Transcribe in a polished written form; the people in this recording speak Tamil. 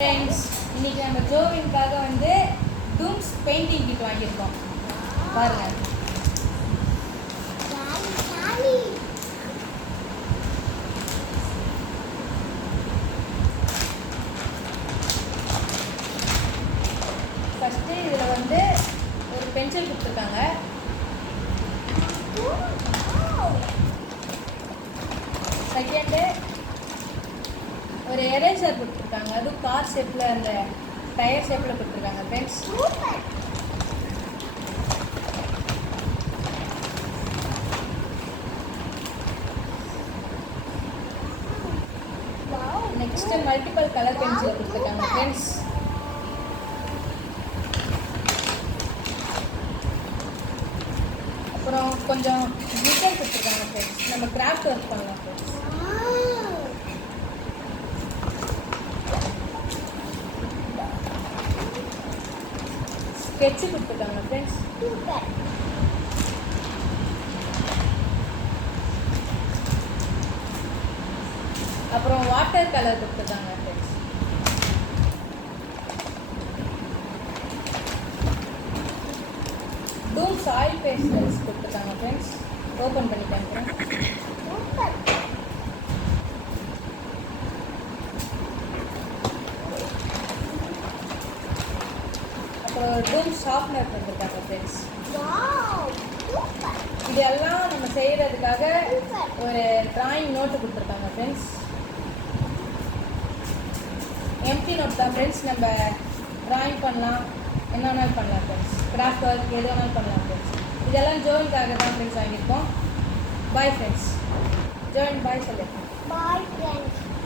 ஃப்ரெண்ட்ஸ், இன்னைக்கு நம்ம ஜோவின்காக வந்து டூம்ஸ் பெயிண்டிங் கிட் வாங்கியிருக்கோம். பாருங்க. ஃபஸ்ட்டு இதில் வந்து ஒரு பென்சில் கொடுத்துருக்காங்க. செகண்டு ஒரு எரேசர் கொடுத்துருக்காங்க. அதுவும் கார் ஷேப்பில் அந்த டயர் ஷேப்பில் கொடுத்துருக்காங்க friends. Next multiple colour pencil கொடுத்துருக்காங்க ஃப்ரெண்ட்ஸ். அப்புறம் கொஞ்சம் கிளிட்டர் கொடுத்துருக்காங்க ஃப்ரெண்ட்ஸ். நம்ம கிராஃப்ட் ஒர்க் பண்ணலாம் ஃப்ரெண்ட்ஸ். ஸ்கெட்சு கொடுத்துருக்காங்க ஃப்ரெண்ட்ஸ். அப்புறம் வாட்டர் கலர் கொடுத்துருக்காங்க ஃப்ரெண்ட்ஸ். டூம்ஸ் ஆயில் பேஸ்டல்ஸ் கொடுத்துருக்காங்க ஃப்ரெண்ட்ஸ். ஓப்பன் பண்ணிட்டாங்க ஃப்ரெண்ட்ஸ். அப்புறம் டூம் ஷார்ப்னர் கொடுத்துருக்காங்க ஃப்ரெண்ட்ஸ். இதெல்லாம் நம்ம செய்கிறதுக்காக ஒரு டிராயிங் நோட்டு கொடுத்துருக்காங்க ஃப்ரெண்ட்ஸ். எம்டி நோட் தான் ஃப்ரெண்ட்ஸ். நம்ம டிராயிங் பண்ணலாம், என்ன வேணாலும் பண்ணலாம் ஃப்ரெண்ட்ஸ். கிராஃப்ட் ஒர்க் எது வேணாலும் பண்ணலாம் ஃப்ரெண்ட்ஸ். இதெல்லாம் ஜோவின்காக தான் ஃப்ரெண்ட்ஸ் வாங்கியிருக்கோம். Bye friends. ஜோவின் பாய் சொல்லுங்கள். Bye friends.